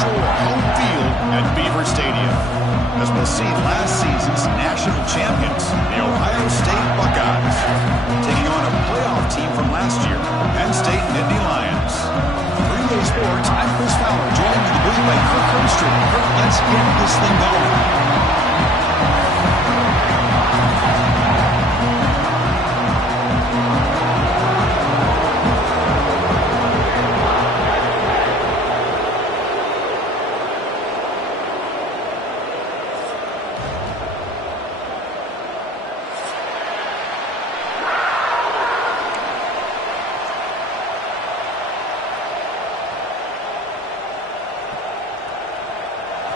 Shore home field at Beaver Stadium, as we'll see last season's national champions, the Ohio State Buckeyes, taking on a playoff team from last year, Penn State Nittany Lions. 3-Day Sports, I'm Chris Fowler, joined in the booth by Kirk Herbstreit. Kirk, let's get this thing going.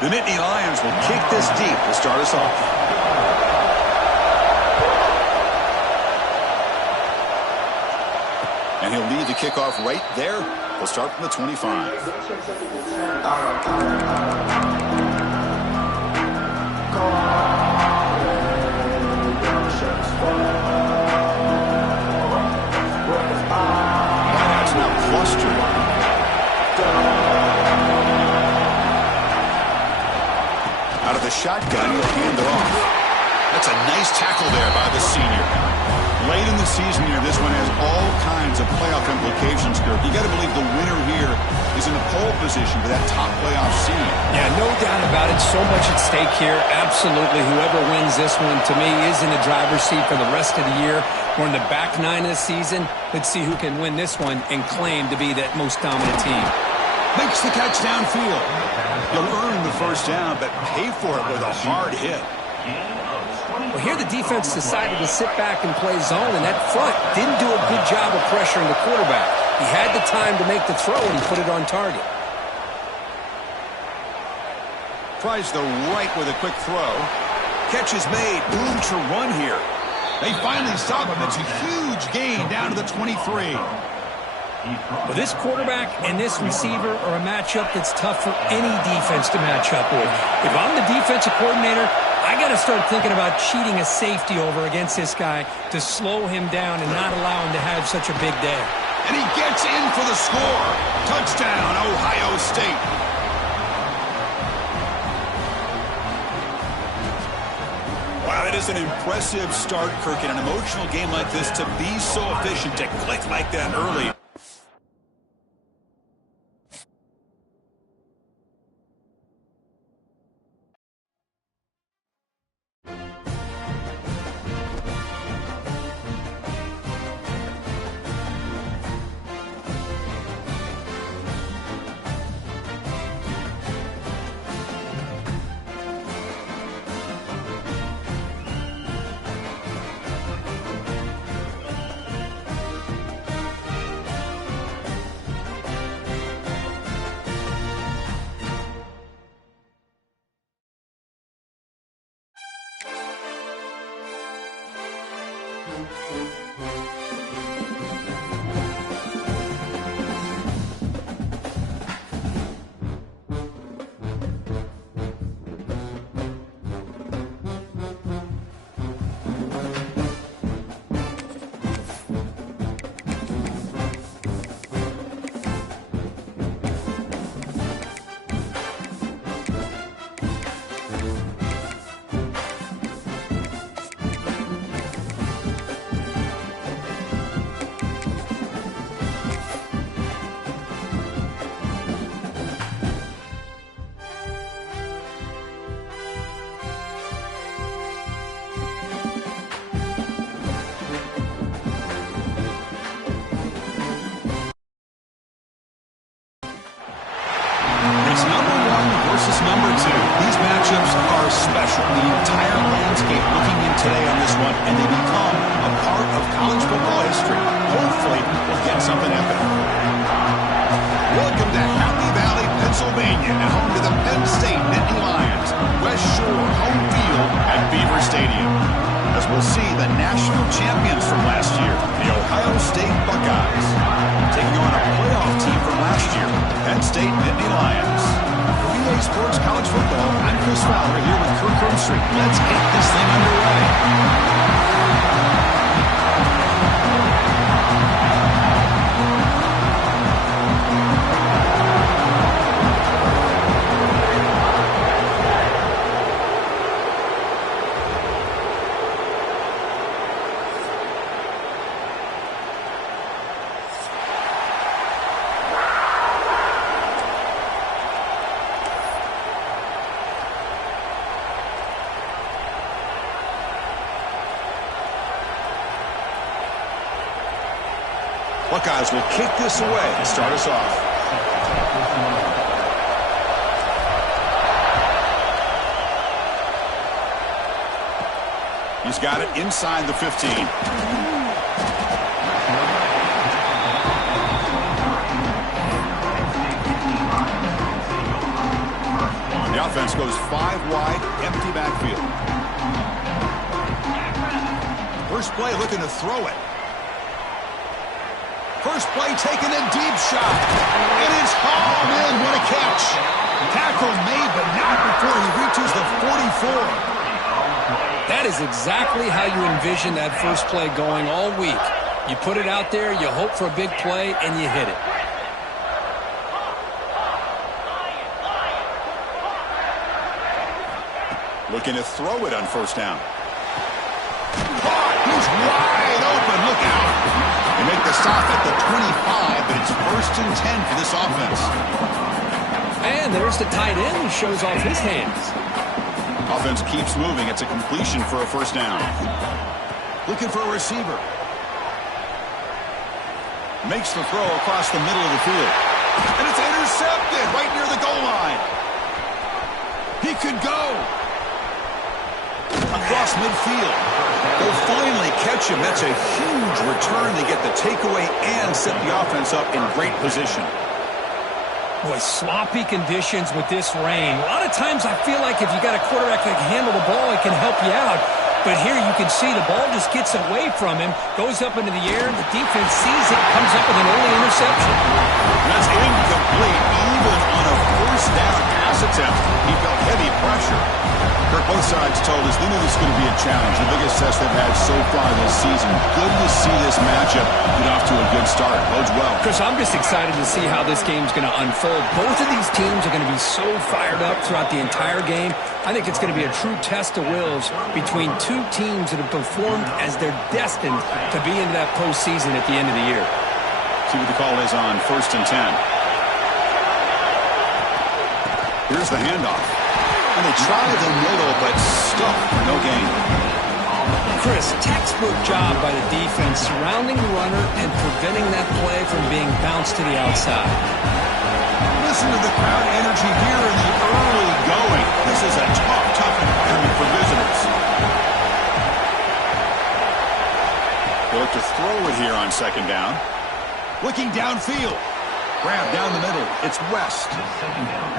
The Nittany Lions will kick this deep to start us off. And he'll lead the kickoff right there. We'll start from the 25. That's now clustered. Out of the shotgun, he'll hand it off. That's a nice tackle there by the senior. Late in the season here, this one has all kinds of playoff implications, Kirk. You got to believe the winner here is in the pole position for that top playoff seed. Yeah, no doubt about it. So much at stake here. Absolutely. Whoever wins this one, to me, is in the driver's seat for the rest of the year. We're in the back nine of the season. Let's see who can win this one and claim to be that most dominant team. Makes the catch downfield. You'll earn the first down, but pay for it with a hard hit. Well, here the defense decided to sit back and play zone, and that front didn't do a good job of pressuring the quarterback. He had the time to make the throw, and he put it on target. Tries the right with a quick throw. Catch is made. Room to run here. They finally stop him. It's a huge gain down to the 23. Well, this quarterback and this receiver are a matchup that's tough for any defense to match up with. If I'm the defensive coordinator, I got to start thinking about cheating a safety over against this guy to slow him down and not allow him to have such a big day. And he gets in for the score. Touchdown, Ohio State. Wow, that is an impressive start, Kirk, in an emotional game like this to be so efficient, to click like that early. Let's get this thing underway. Buckeyes will kick this away to start us off. He's got it inside the 15. The offense goes 5 wide, empty backfield. First play looking to throw it. First play taking a deep shot. And it's hauled in. What a catch. Tackle made, but not before he reaches the 44. That is exactly how you envision that first play going all week. You put it out there, you hope for a big play, and you hit it. Looking to throw it on first down. He's wide open. Look out. They make the stop at the 25, but it's 1st and 10 for this offense. And there's the tight end who shows off his hands. Offense keeps moving. It's a completion for a first down. Looking for a receiver. Makes the throw across the middle of the field. And it's intercepted right near the goal line. He could go. Across midfield. They'll finally catch him. That's a huge return. They get the takeaway and set the offense up in great position. Boy, sloppy conditions with this rain. A lot of times I feel like if you got a quarterback that can handle the ball, it can help you out. But here you can see the ball just gets away from him, goes up into the air, the defense sees it, comes up with an early interception. That's incomplete. Even on a first down pass attempt, he felt heavy pressure. Kirk, both sides told us they knew this was going to be a challenge, the biggest test they've had so far this season. Good to see this matchup get off to a good start. Bodes well. Chris, I'm just excited to see how this game's going to unfold. Both of these teams are going to be so fired up throughout the entire game. I think it's going to be a true test of wills between two teams that have performed as they're destined to be into that postseason at the end of the year. See what the call is on 1st and 10. Here's the handoff. And they try the middle, but stuck for no gain. Chris, textbook job by the defense surrounding the runner and preventing that play from being bounced to the outside. Listen to the crowd energy here in the early going. This is a tough environment for visitors. They look to throw it here on 2nd down. Looking downfield. Grab down the middle. It's West.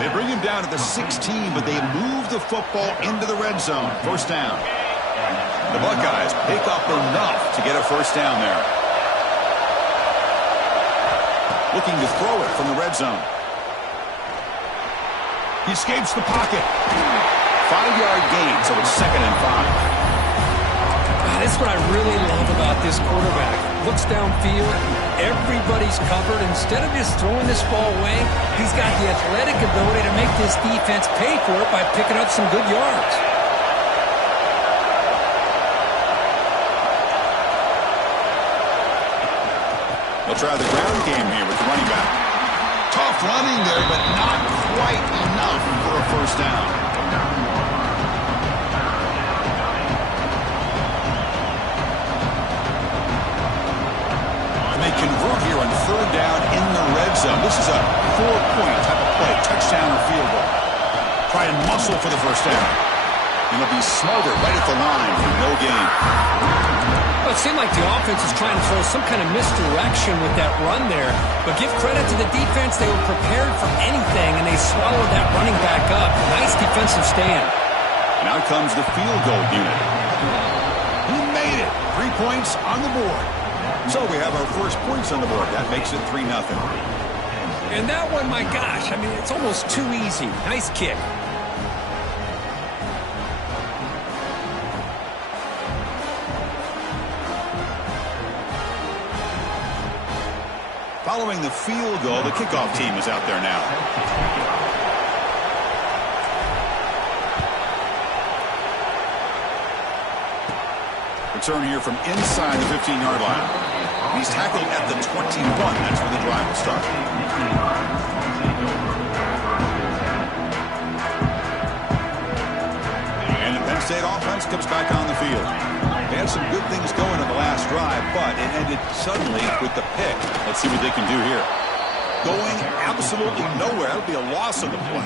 They bring him down at the 16, but they move the football into the red zone. First down. The Buckeyes pick up enough to get a first down there. Looking to throw it from the red zone. He escapes the pocket. 5-yard gain, so it's 2nd and 5. That's what I really love about this quarterback. Looks downfield, everybody's covered. Instead of just throwing this ball away, he's got the athletic ability to make this defense pay for it by picking up some good yards. They'll try the ground game here with the running back. Tough running there, but not quite enough for a first down. They convert here on 3rd down in the red zone. This is a 4-point type of play, touchdown or field goal. Try and muscle for the first down. And it'll be smothered right at the line for no gain. Well, it seemed like the offense was trying to throw some kind of misdirection with that run there. But give credit to the defense. They were prepared for anything, and they swallowed that running back up. Nice defensive stand. Now comes the field goal unit. He made it. 3 points on the board. So we have our first points on the board. That makes it 3-0. And that one, my gosh, I mean, it's almost too easy. Nice kick. Following the field goal, the kickoff team is out there now. Return here from inside the 15-yard line. He's tackled at the 21. That's where the drive will start. And the Penn State offense comes back on the field. They had some good things going in the last drive, but it ended suddenly with the pick. Let's see what they can do here. Going absolutely nowhere. That would be a loss on the play.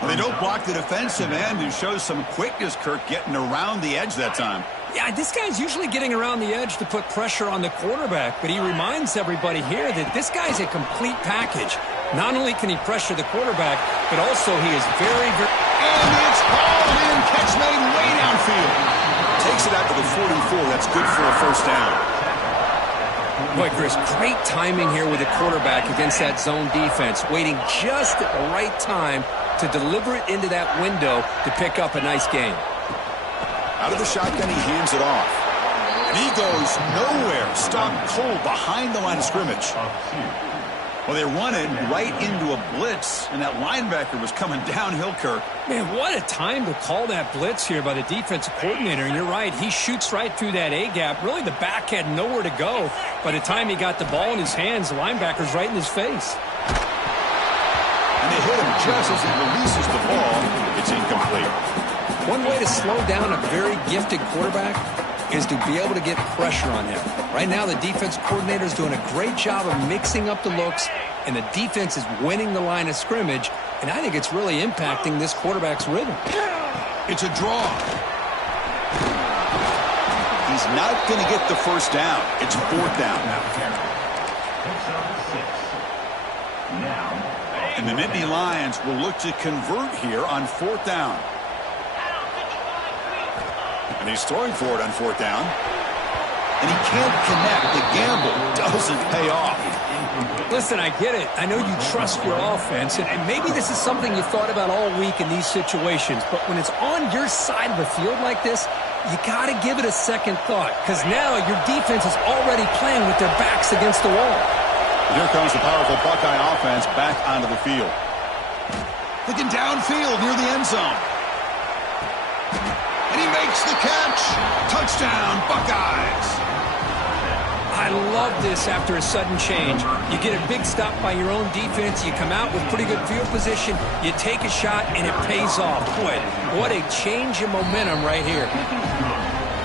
Well, they don't block the defensive end and shows some quickness, Kirk, getting around the edge that time. Yeah, this guy's usually getting around the edge to put pressure on the quarterback, but he reminds everybody here that this guy's a complete package. Not only can he pressure the quarterback, but also he is very, very... And it's hauled in. Catch made way downfield. Takes it out to the 44. That's good for a first down. Boy, Chris, great timing here with the quarterback against that zone defense, waiting just at the right time to deliver it into that window to pick up a nice gain. Out of the shotgun, he hands it off. And he goes nowhere. Stopped cold behind the line of scrimmage. Well, they run it right into a blitz, and that linebacker was coming downhill, Kirk. Man, what a time to call that blitz here by the defensive coordinator. And you're right, he shoots right through that A-gap. Really, the back had nowhere to go. By the time he got the ball in his hands, the linebacker's right in his face. And they hit him just as he releases the ball. It's incomplete. One way to slow down a very gifted quarterback is to be able to get pressure on him. Right now, the defense coordinator is doing a great job of mixing up the looks, and the defense is winning the line of scrimmage, and I think it's really impacting this quarterback's rhythm. It's a draw. He's not going to get the first down. It's fourth down. And the Nittany Lions will look to convert here on fourth down. And he's throwing for it on fourth down. And he can't connect. The gamble doesn't pay off. Listen, I get it. I know you trust your offense, and maybe this is something you thought about all week in these situations, but when it's on your side of the field like this, you got to give it a second thought, because now your defense is already playing with their backs against the wall. Here comes the powerful Buckeye offense back onto the field. Looking downfield near the end zone. And he makes the catch. Touchdown, Buckeyes. I love this after a sudden change. You get a big stop by your own defense. You come out with pretty good field position. You take a shot, and it pays off. Boy, what a change in momentum right here.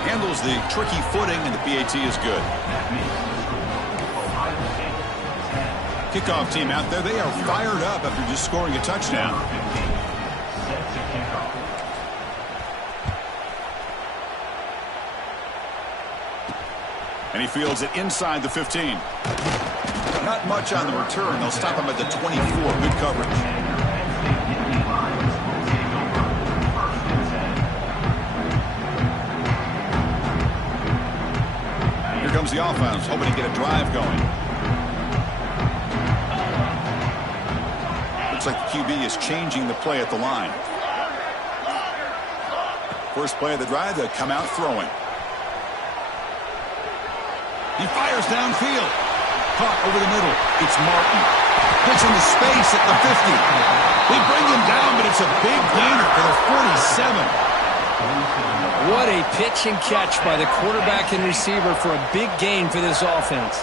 Handles the tricky footing, and the PAT is good. Kickoff team out there. They are fired up after just scoring a touchdown. And he fields it inside the 15. Not much on the return. They'll stop him at the 24. Good coverage. Here comes the offense, hoping to get a drive going. Looks like the QB is changing the play at the line. First play of the drive, they'll come out throwing. He fires downfield. Caught over the middle. It's Martin. Gets into space at the 50. They bring him down, but it's a big gainer for the 47. What a pitch and catch by the quarterback and receiver for a big gain for this offense.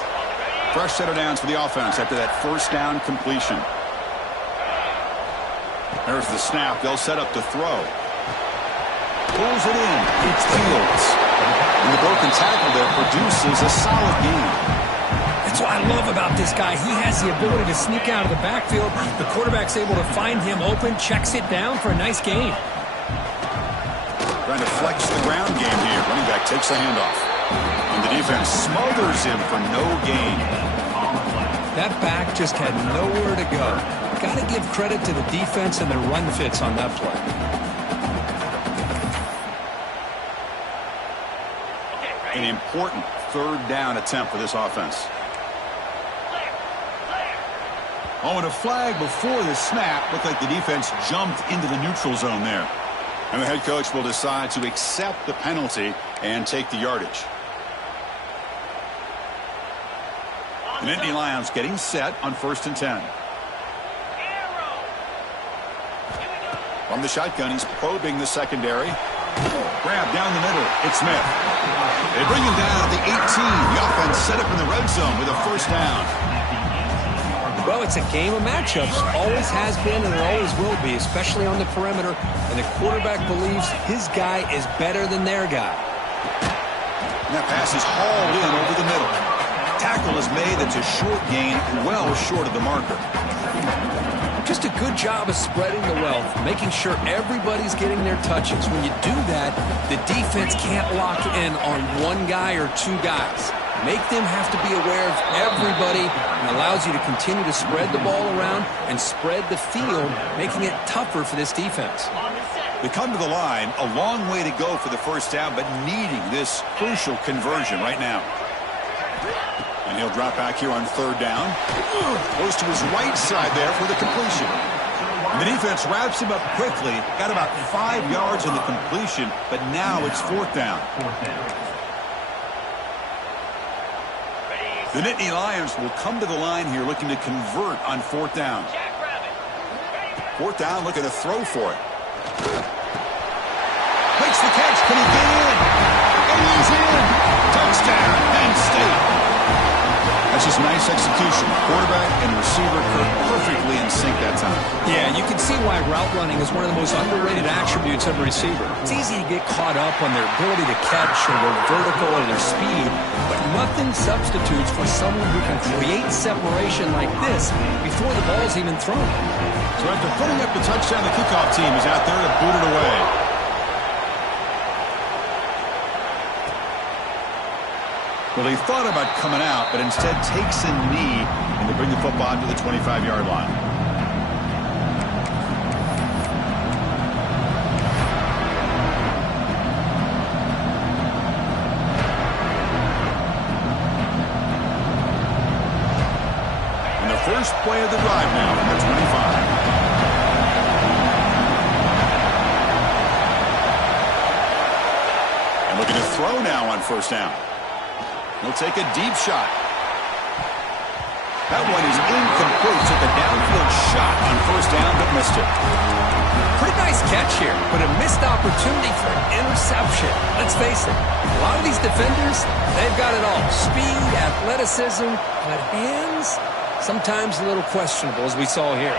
Fresh set of downs for the offense after that first down completion. There's the snap. They'll set up to throw. Pulls it in. It's Fields. And the broken tackle there produces a solid gain. That's what I love about this guy. He has the ability to sneak out of the backfield. The quarterback's able to find him open, checks it down for a nice gain. Trying to flex the ground game here. Running back takes the handoff. And the defense smothers him for no gain. That back just had nowhere to go. Got to give credit to the defense and their run fits on that play. An important third down attempt for this offense. Oh, and a flag before the snap. Looked like the defense jumped into the neutral zone there. And the head coach will decide to accept the penalty and take the yardage. The Nittany Lions getting set on 1st and 10. From the shotgun, he's probing the secondary. Grab down the middle. It's Smith. They bring him down at the 18. The offense set up in the red zone with a first down. Well, it's a game of matchups. Always has been and it always will be, especially on the perimeter. And the quarterback believes his guy is better than their guy. And that pass is hauled in over the middle. Tackle is made. That's a short gain, well short of the marker. Just a good job of spreading the wealth, making sure everybody's getting their touches. When you do that, the defense can't lock in on one guy or two guys. Make them have to be aware of everybody, and allows you to continue to spread the ball around and spread the field, making it tougher for this defense. They come to the line, a long way to go for the first down, but needing this crucial conversion right now. And he'll drop back here on third down. Goes to his right side there for the completion. And the defense wraps him up quickly. Got about 5 yards on the completion, but now it's fourth down. The Nittany Lions will come to the line here looking to convert on fourth down. Fourth down, looking to throw for it. Makes the catch. Can he get in? And he's in. Touchdown, Penn State. That's just nice execution. Quarterback and receiver perfectly in sync that time. Yeah, you can see why route running is one of the most underrated attributes of a receiver. It's easy to get caught up on their ability to catch or their vertical or their speed, but nothing substitutes for someone who can create separation like this before the ball's even thrown. So after putting up the touchdown, the kickoff team is out there to boot it away. Well, he thought about coming out, but instead takes a knee and to bring the football to the 25-yard line. And the first play of the drive now from the 25. And looking to throw now on first down. He'll take a deep shot. That one is incomplete. Took a downfield shot on first down, but missed it. Pretty nice catch here, but a missed opportunity for an interception. Let's face it, a lot of these defenders, they've got it all. Speed, athleticism, but hands, sometimes a little questionable, as we saw here.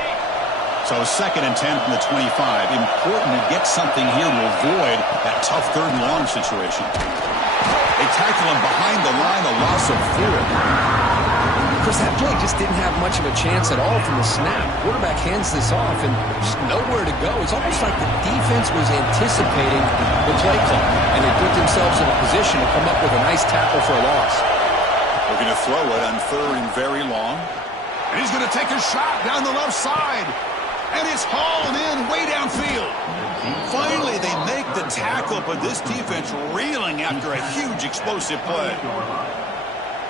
So 2nd and 10 from the 25. Important to get something here to avoid that tough third and long situation. They tackle him behind the line, a loss of 4. Of course, that play just didn't have much of a chance at all from the snap. Quarterback hands this off and just nowhere to go. It's almost like the defense was anticipating the play call, and they put themselves in a position to come up with a nice tackle for a loss. Looking to throw it on third and very long. And he's going to take a shot down the left side. And it's hauled in way downfield. Finally, they make the tackle, but this defense reeling after a huge explosive play.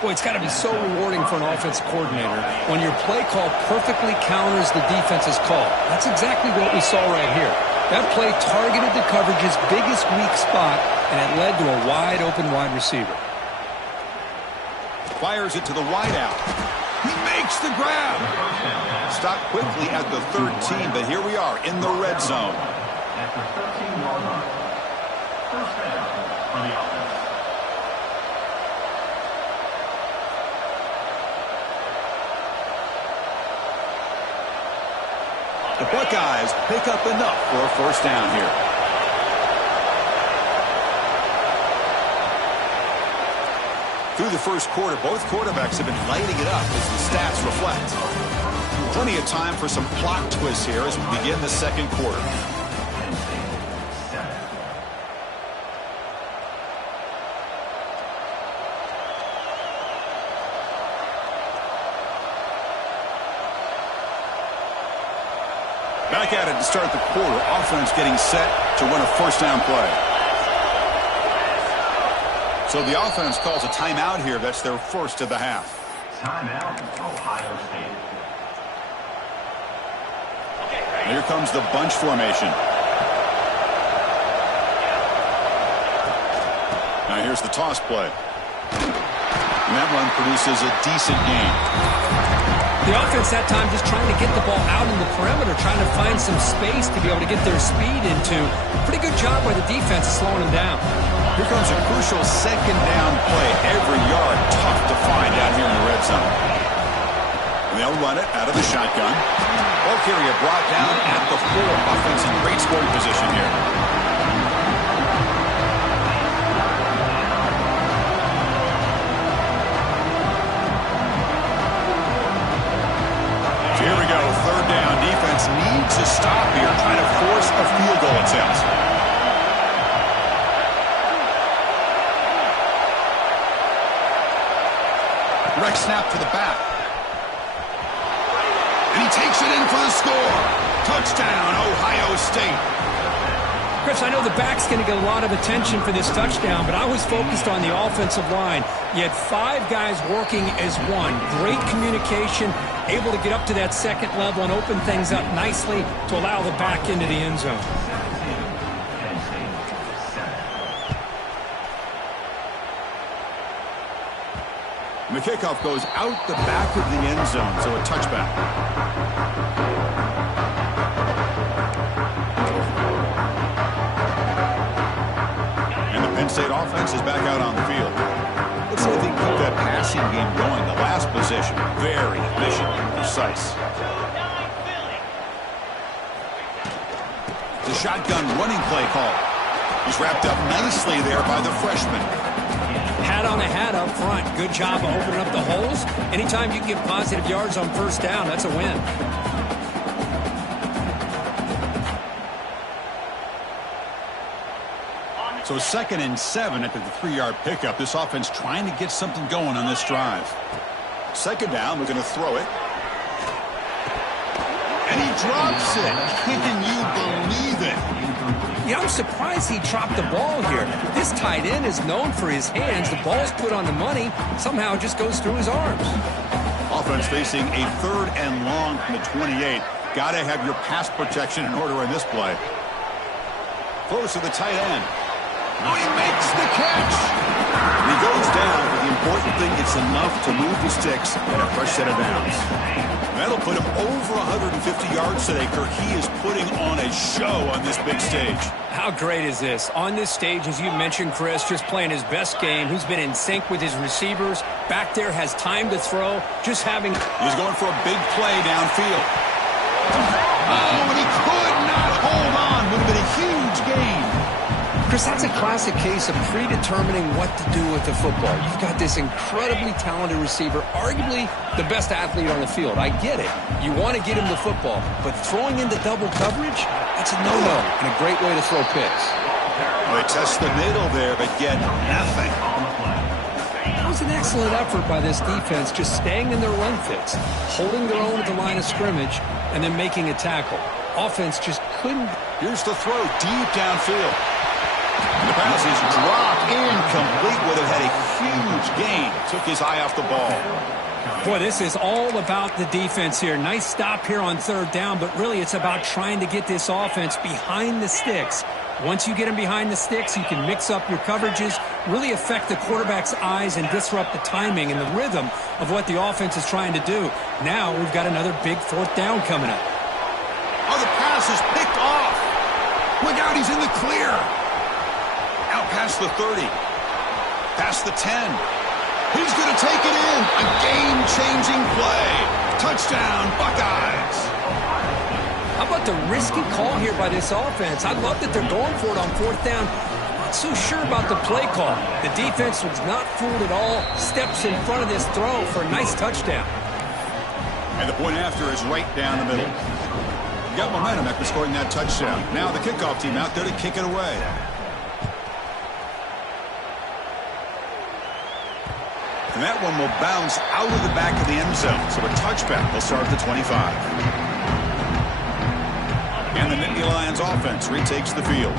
Boy, it's got to be so rewarding for an offensive coordinator when your play call perfectly counters the defense's call. That's exactly what we saw right here. That play targeted the coverage's biggest weak spot, and it led to a wide-open wide receiver. Fires it to the wideout. He makes the grab. Stopped quickly at the 13, but here we are in the red zone. After 13 yards on first down for the offense. The Buckeyes pick up enough for a first down here. Through the first quarter, both quarterbacks have been lighting it up as the stats reflect. Plenty of time for some plot twists here as we begin the second quarter. Back at it to start the quarter. Offense getting set to run a first down play. So the offense calls a timeout here. That's their first of the half. Timeout, Ohio State. And here comes the bunch formation. Now here's the toss play. And that run produces a decent gain. The offense that time just trying to get the ball out in the perimeter, trying to find some space to be able to get their speed into. Pretty good job by the defense of slowing them down. Here comes a crucial second down play. Every yard tough to find out here in the red zone. And they'll run it out of the shotgun. Ball carrier brought down at the 4. Offense in great scoring position here. defense needs to stop here, trying to force a field goal attempt. Direct snap to the back. And he takes it in for the score. Touchdown, Ohio State. Chris, I know the back's going to get a lot of attention for this touchdown, but I was focused on the offensive line. You had 5 guys working as one. Great communication, able to get up to that second level and open things up nicely to allow the back into the end zone. And the kickoff goes out the back of the end zone, so a touchback. Penn State offense is back out on the field. Let's see if they can keep that passing game going. The last possession, very efficient and precise. The shotgun running play call. He's wrapped up nicely there by the freshman. Hat on a hat up front. Good job of opening up the holes. Anytime you can get positive yards on first down, that's a win. So 2nd and 7 after the 3-yard pickup. This offense trying to get something going on this drive. 2nd down, we're going to throw it. And he drops it. Can you believe it? Yeah, I'm surprised he dropped the ball here. This tight end is known for his hands. The ball's put on the money. Somehow it just goes through his arms. Offense facing a 3rd and long from the 28. Got to have your pass protection in order in this play. Throws to the tight end. Oh, he makes the catch. He goes down, but the important thing, it's enough to move the sticks and a fresh set of downs. That'll put him over 150 yards today. Kirk, he is putting on a show on this big stage. How great is this? On this stage, as you mentioned, Chris, just playing his best game. He's been in sync with his receivers. Back there, has time to throw. Just having... He's going for a big play downfield. Oh, and he could not hold on. Would have been a huge gain. Chris, that's a classic case of predetermining what to do with the football. You've got this incredibly talented receiver, arguably the best athlete on the field. I get it. You want to get him the football, but throwing into double coverage, that's a no-no and a great way to throw picks. Well, they test the middle there, but get nothing. That was an excellent effort by this defense, just staying in their run fits, holding their own at the line of scrimmage, and then making a tackle. Offense just couldn't. Here's the throw deep downfield. The pass is dropped incomplete. Would have had a huge gain. Took his eye off the ball. Boy, this is all about the defense here. Nice stop here on 3rd down, but really it's about trying to get this offense behind the sticks. Once you get them behind the sticks, you can mix up your coverages, really affect the quarterback's eyes and disrupt the timing and the rhythm of what the offense is trying to do. Now we've got another big 4th down coming up. Oh, the pass is picked off. Look out, he's in the clear. Out past the 30. Past the 10. He's going to take it in. A game-changing play. Touchdown, Buckeyes. How about the risky call here by this offense? I love that they're going for it on 4th down. Not so sure about the play call. The defense was not fooled at all. Steps in front of this throw for a nice touchdown. And the point after is right down the middle. Got momentum after scoring that touchdown. Now the kickoff team out there to kick it away. And that one will bounce out of the back of the end zone. So a touchback will start at the 25. And the Nittany Lions offense retakes the field.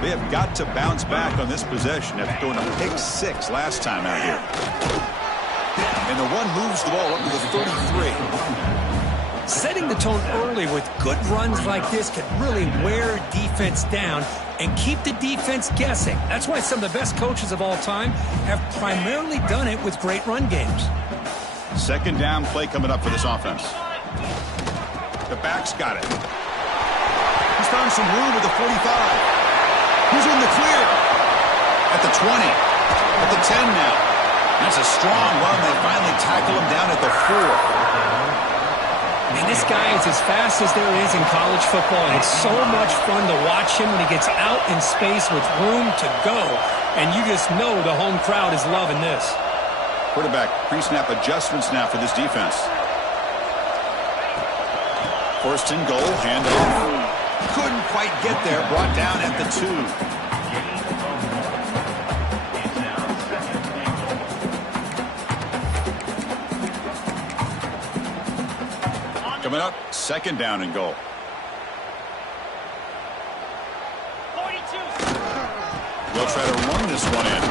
They have got to bounce back on this possession after throwing a pick 6 last time out here. And the one moves the ball up to the 33. Setting the tone early with good runs like this can really wear defense down and keep the defense guessing. That's why some of the best coaches of all time have primarily done it with great run games. 2nd down play coming up for this offense. The back's got it. He's found some room at the 45. He's in the clear. At the 20. At the 10 now. That's a strong run. They finally tackle him down at the 4. And this guy is as fast as there is in college football, and it's so much fun to watch him when he gets out in space with room to go. And you just know the home crowd is loving this. Quarterback pre-snap adjustments now for this defense. First and goal, handoff. Couldn't quite get there, brought down at the 2. Coming up, second down and goal. 42. They'll try to run this one in.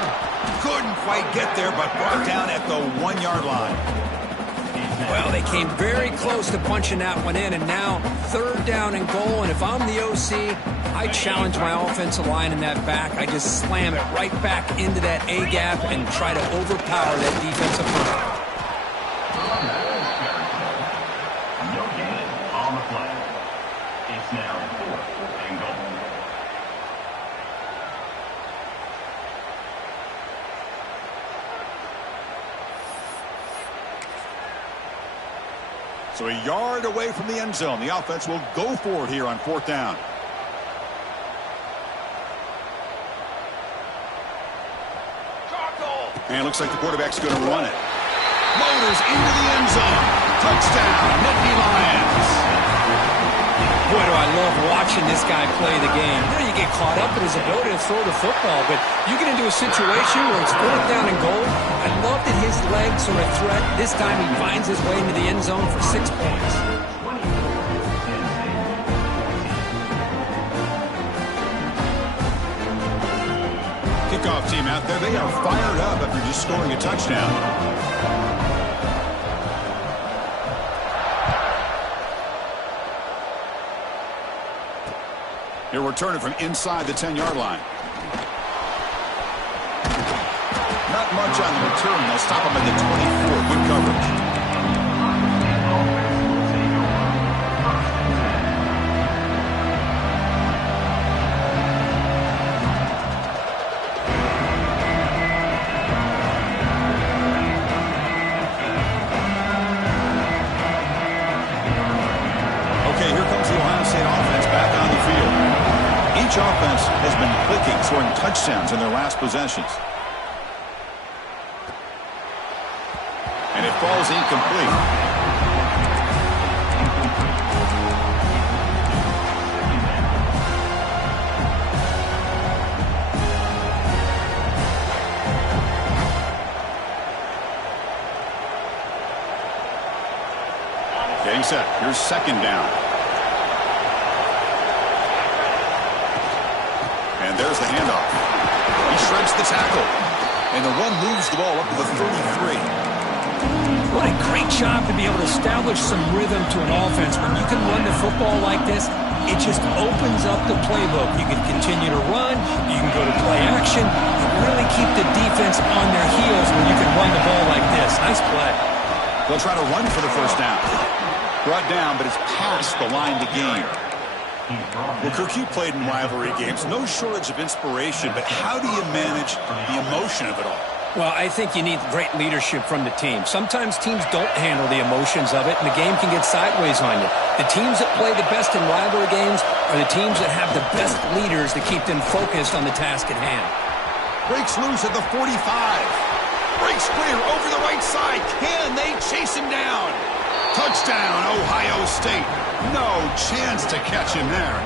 Couldn't quite get there, but brought down at the 1-yard line. Well, they came very close to punching that one in, and now third down and goal. And if I'm the OC, I challenge my offensive line in that back. I just slam it right back into that A-gap and try to overpower that defensive front. No gain on the play. It's now 4th and goal. So a yard away from the end zone. The offense will go for it here on 4th down. And it looks like the quarterback's going to run it. Motors into the end zone. Touchdown, Nittany Lions. Boy, do I love watching this guy play the game. You know, you get caught up in his ability to throw the football, but you get into a situation where it's 4th down and goal. I love that his legs are a threat. This time he finds his way into the end zone for 6 points. Kickoff team out there. They are fired up after just scoring a touchdown. He'll return it from inside the 10-yard line. Not much on the return. They'll stop him at the 24. Good coverage. Okay, here comes the Ohio State offense back on the field. Each offense has been clicking, scoring touchdowns in their last possessions. And it falls incomplete. Getting set. Here's second down. And there's the handoff. He shreds the tackle. And the one moves the ball up to the 33. What a great job to be able to establish some rhythm to an offense. When you can run the football like this, it just opens up the playbook. You can continue to run. You can go to play action. And really keep the defense on their heels when you can run the ball like this. Nice play. They'll try to run for the first down. Brought down, but it's past the line to gain. Well, Kirk, you played in rivalry games. No shortage of inspiration, but how do you manage the emotion of it all? Well, I think you need great leadership from the team. Sometimes teams don't handle the emotions of it, and the game can get sideways on you. The teams that play the best in rivalry games are the teams that have the best leaders to keep them focused on the task at hand. Breaks loose at the 45. Breaks clear over the right side. Can they chase him down? Touchdown, Ohio State. No chance to catch him there.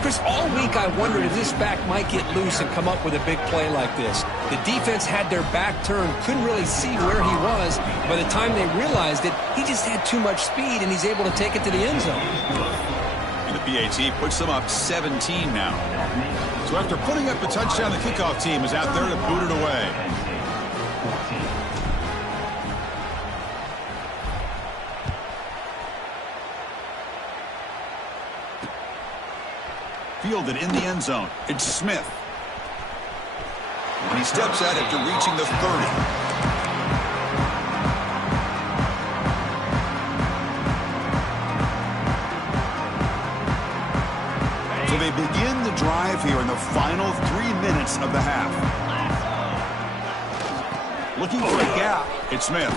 Chris, all week I wondered if this back might get loose and come up with a big play like this. The defense had their back turned, couldn't really see where he was. By the time they realized it, he just had too much speed, and he's able to take it to the end zone. And the PAT puts them up 17 now. So after putting up a touchdown, the kickoff team is out there to boot it away. Fielded in the end zone. It's Smith. And he steps out after reaching the 30. So they begin the drive here in the final 3 minutes of the half. Looking for a gap. It's Smith.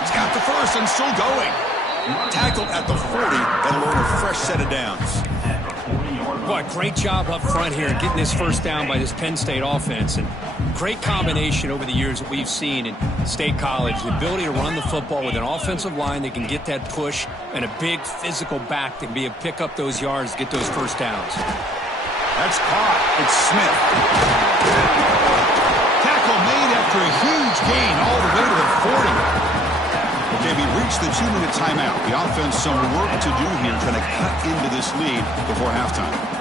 He's got the first and still going. Tackled at the 40. That'll earn a fresh set of downs. Boy, great job up front here getting this first down by this Penn State offense. And Great combination over the years that we've seen in State College. The ability to run the football with an offensive line that can get that push and a big physical back that can be able to pick up those yards, get those first downs. That's caught. It's Smith. Tackle made after a huge gain all the way to the 40. Okay, we reached the 2-minute timeout. The offense some work to do here trying to cut into this lead before halftime.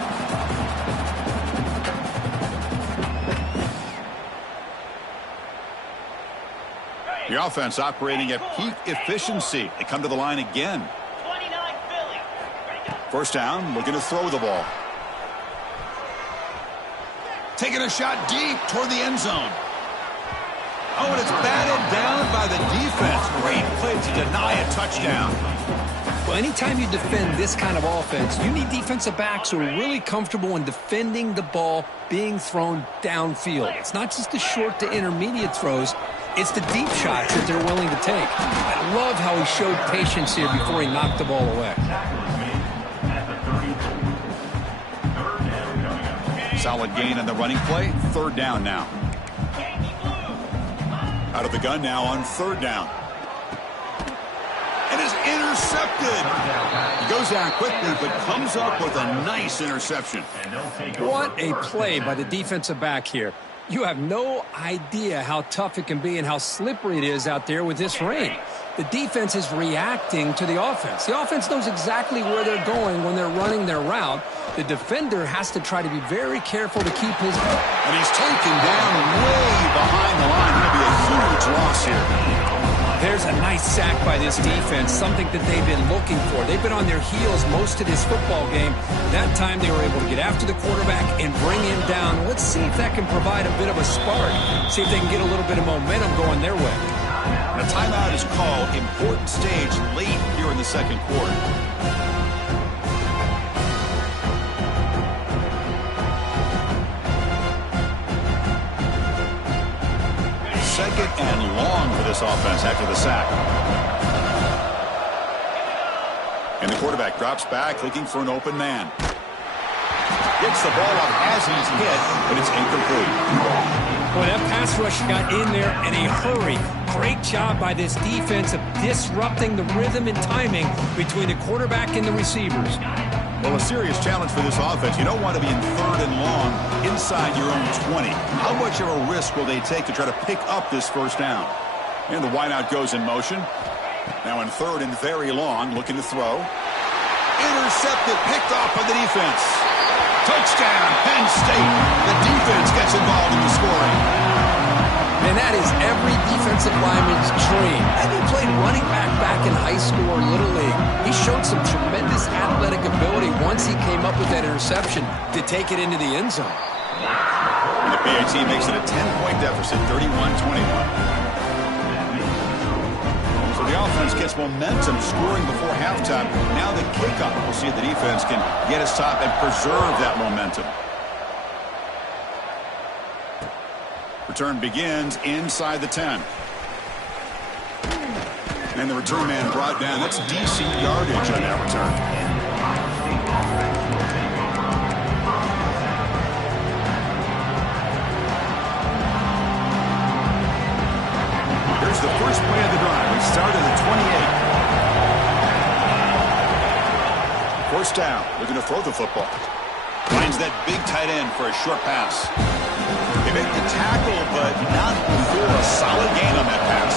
The offense operating at peak efficiency. They come to the line again. 29 Philly. First down, looking to throw the ball. Taking a shot deep toward the end zone. Oh, and it's batted down by the defense. Great play to deny a touchdown. Well, anytime you defend this kind of offense, you need defensive backs who are really comfortable in defending the ball being thrown downfield. It's not just the short to intermediate throws. It's the deep shots that they're willing to take. I love how he showed patience here before he knocked the ball away. Solid gain on the running play. Third down now. Out of the gun now on third down. And is intercepted. He goes down quickly, but comes up with a nice interception. What a play by the defensive back here. You have no idea how tough it can be and how slippery it is out there with this rain. The defense is reacting to the offense. The offense knows exactly where they're going when they're running their route. The defender has to try to be very careful to keep his... And he's taken down way behind the line. He'll be a huge loss here. There's a nice sack by this defense, something that they've been looking for. They've been on their heels most of this football game. That time they were able to get after the quarterback and bring him down. Let's see if that can provide a bit of a spark. See if they can get a little bit of momentum going their way. A timeout is called. Important stage late here in the second quarter. Second and long for this offense after the sack. And the quarterback drops back, looking for an open man. Gets the ball up as he's hit, but it's incomplete. Boy, that pass rush got in there in a hurry. Great job by this defense of disrupting the rhythm and timing between the quarterback and the receivers. Well, a serious challenge for this offense. You don't want to be in third and long inside your own 20. How much of a risk will they take to try to pick up this first down? And the wideout goes in motion. Now in third and very long, looking to throw. Intercepted, picked off by the defense. Touchdown, Penn State. The defense gets involved in the scoring. And that is every defensive lineman's dream. And he played running back in high school or Little League. He showed some tremendous athletic ability once he came up with that interception to take it into the end zone. And the PAT makes it a 10-point deficit, 31-21. So the offense gets momentum scoring before halftime. Now the kickoff. We'll see if the defense can get a stop and preserve that momentum. Return begins inside the 10. And the return man brought down. That's DC yardage on that return. Here's the first play of the drive. We start at the 28. First down. Looking to throw the football. Finds that big tight end for a short pass. They make the tackle, but not before a solid gain on that pass.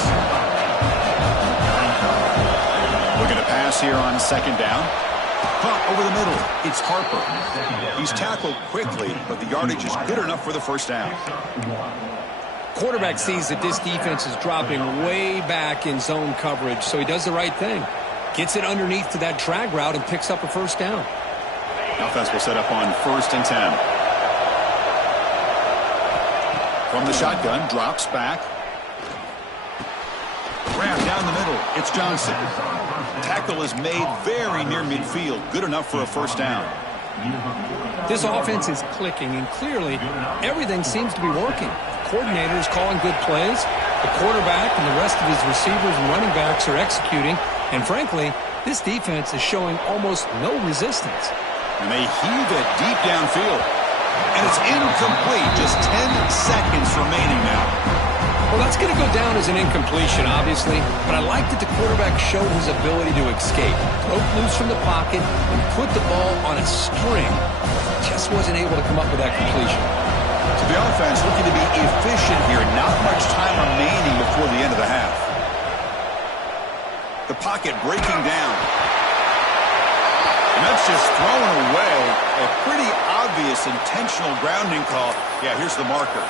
Looking to pass here on second down. Caught over the middle. It's Harper. He's tackled quickly, but the yardage is good enough for the first down. Quarterback sees that this defense is dropping way back in zone coverage, so he does the right thing. Gets it underneath to that drag route and picks up a first down. Offense will set up on 1st and 10. From the shotgun, drops back. Grab down the middle. It's Johnson. Tackle is made very near midfield. Good enough for a first down. This offense is clicking, and clearly everything seems to be working. The coordinator is calling good plays. The quarterback and the rest of his receivers and running backs are executing. And frankly, this defense is showing almost no resistance. And they heave it deep downfield. And it's incomplete. Just 10 seconds remaining now. Well, that's going to go down as an incompletion, obviously, but I like that the quarterback showed his ability to escape. Broke loose from the pocket and put the ball on a string. Just wasn't able to come up with that completion. So the offense looking to be efficient here. Not much time remaining before the end of the half. The pocket breaking down. And that's just thrown away. A pretty obvious intentional grounding call. Yeah, here's the marker.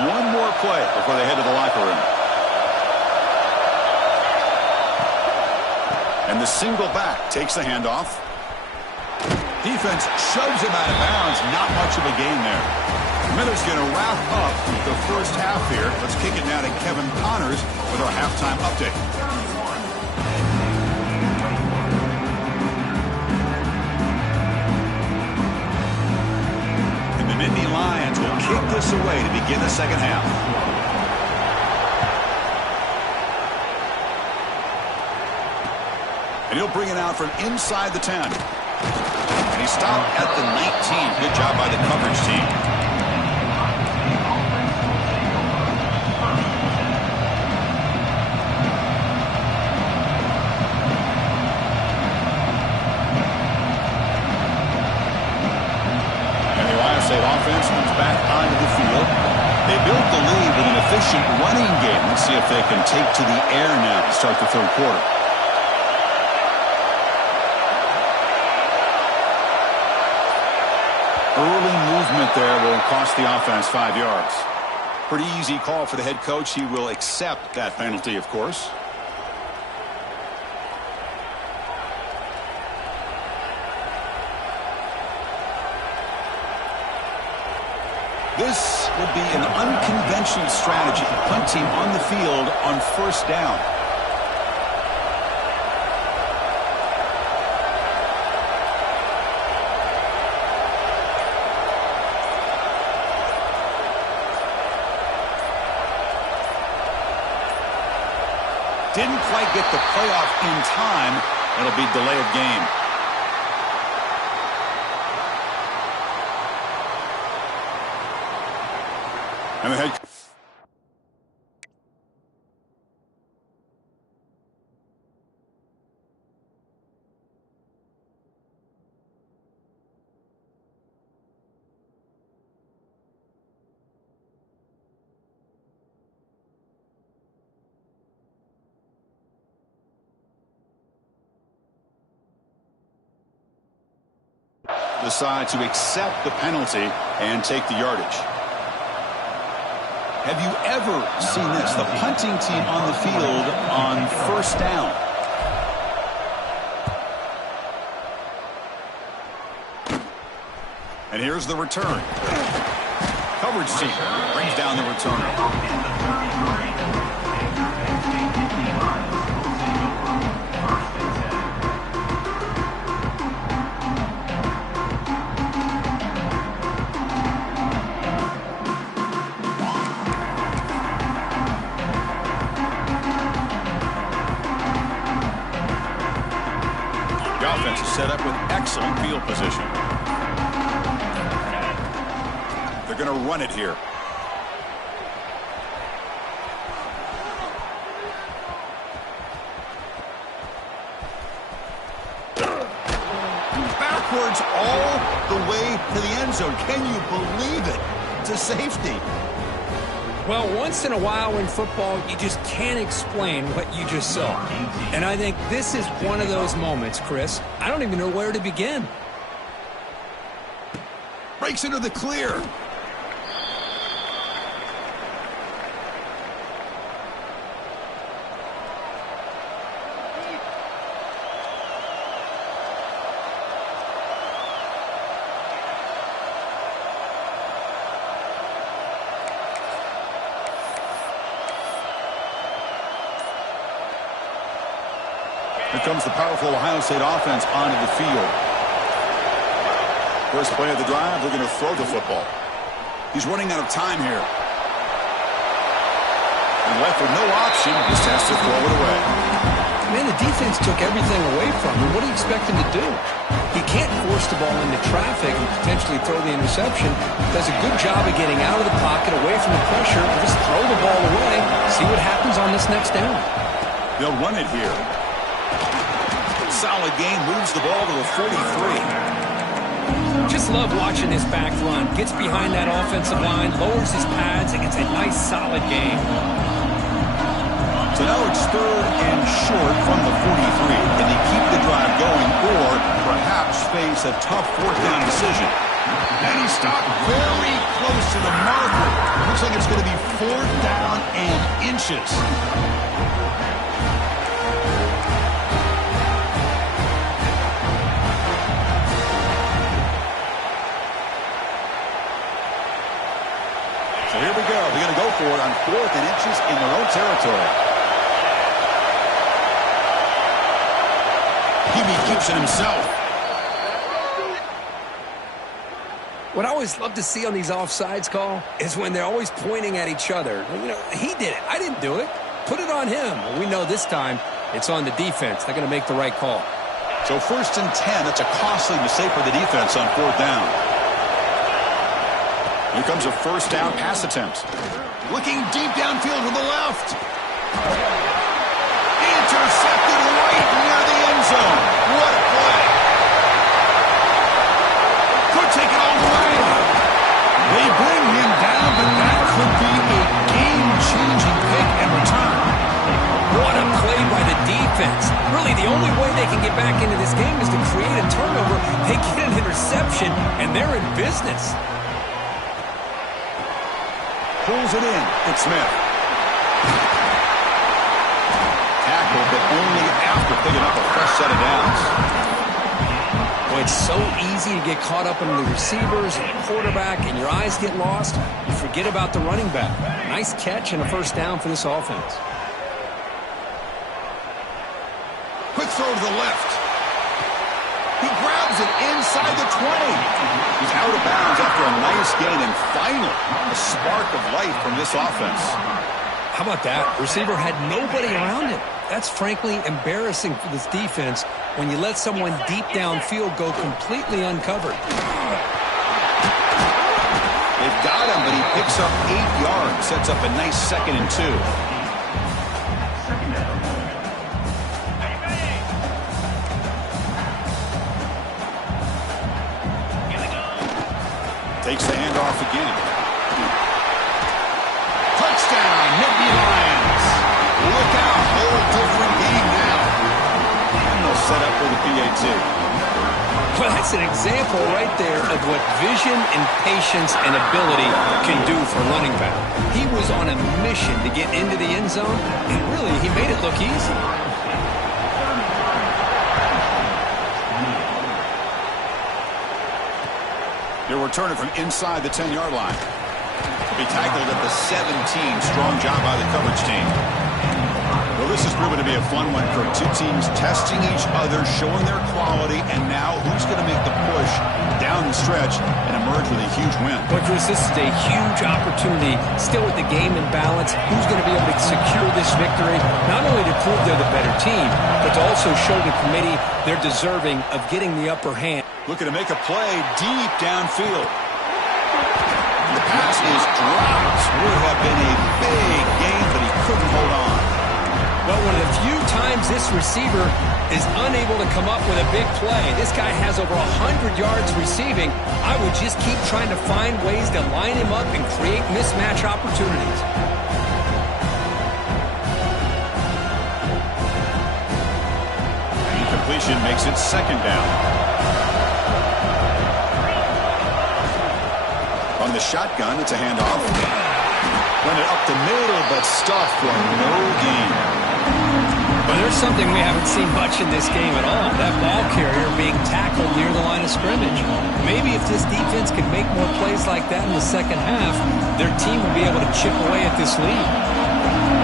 One more play before they head to the locker room. And the single back takes the handoff. Defense shoves him out of bounds. Not much of a gain there. Miller's going to wrap up the first half here. Let's kick it now to Kevin Connors with our halftime update. And the Nittany Lions will kick this away to begin the second half. And he'll bring it out from inside the 10. And he stopped at the 19. Good job by the coverage team. Offense comes back onto the field. They built the lead with an efficient running game. Let's see if they can take to the air now to start the third quarter. Early movement there will cost the offense 5 yards. Pretty easy call for the head coach. He will accept that penalty, of course. This would be an unconventional strategy, punting on the field on first down. Didn't quite get the playoff in time. It'll be delay of game. And the head. Decide to accept the penalty and take the yardage. Have you ever seen this? The punting team on the field on first down. And here's the return. Coverage team brings down the returner. Set up with excellent field position. They're going to run it here. Backwards all the way to the end zone. Can you believe it? To safety. Well, once in a while in football, you just can't explain what you just saw. And I think this is one of those moments, Chris. I don't even know where to begin. Breaks into the clear. Here comes the powerful Ohio State offense onto the field. First play of the drive, they're going to throw the football. He's running out of time here. And left with no option, just has to throw it away. Man, the defense took everything away from him. What do you expect him to do? He can't force the ball into traffic and potentially throw the interception. Does a good job of getting out of the pocket, away from the pressure, and just throw the ball away. See what happens on this next down. They'll run it here. Solid gain, moves the ball to the 43. Just love watching this back run. Gets behind that offensive line, lowers his pads, and gets a nice solid gain. So now it's 3rd and short from the 43. Can they keep the drive going or perhaps face a tough 4th down decision? And he stopped very close to the marker. Looks like it's going to be 4th down and inches. So here we go. They're going to go for it on 4th and inches in their own territory. He keeps it himself. What I always love to see on these offsides call is when they're always pointing at each other. You know, he did it. I didn't do it. Put it on him. Well, we know this time it's on the defense. They're going to make the right call. So 1st and 10. That's a costly mistake for the defense on 4th down. Here comes a 1st down pass attempt. Looking deep downfield to the left. Intercepted right near the end zone. What a play. Could take it all the way. They bring him down, but that could be a game-changing pick and return. What a play by the defense. Really, the only way they can get back into this game is to create a turnover. They get an interception, and they're in business. Pulls it in. It's Smith. Tackle, but only after picking up a fresh set of downs. Well, it's so easy to get caught up in the receivers and the quarterback, and your eyes get lost. You forget about the running back. Nice catch and a 1st down for this offense. Quick throw to the left. He grabs it inside the 20. He's out of bounds after a nice gain, and finally, a spark of life from this offense. How about that? Receiver had nobody around him. That's frankly embarrassing for this defense when you let someone deep downfield go completely uncovered. They've got him, but he picks up 8 yards, sets up a nice 2nd and 2. Takes the handoff again. Touchdown, Nittany Lions. Look out, whole different game now. And they'll set up for the PAT. Well, that's an example right there of what vision and patience and ability can do for running back. He was on a mission to get into the end zone, and really, he made it look easy. They'll return it from inside the 10-yard line. He'll be tackled at the 17. Strong job by the coverage team. Well, this has proven to be a fun one for 2 teams testing each other, showing their quality, and now who's going to make the push down the stretch and emerge with a huge win. But, Chris, this is a huge opportunity. Still with the game in balance, who's going to be able to secure this victory, not only to prove they're the better team, but to also show the committee they're deserving of getting the upper hand. Looking to make a play deep downfield. The pass is dropped. Would have been a big gain, but he couldn't hold on. Well, one of the few times this receiver is unable to come up with a big play. This guy has over 100 yards receiving. I would just keep trying to find ways to line him up and create mismatch opportunities. Incompletion makes it 2nd down. On the shotgun, it's a handoff. Run it up the middle, but stuffed for no gain. But there's something we haven't seen much in this game at all. That ball carrier being tackled near the line of scrimmage. Maybe if this defense can make more plays like that in the second half, their team will be able to chip away at this lead.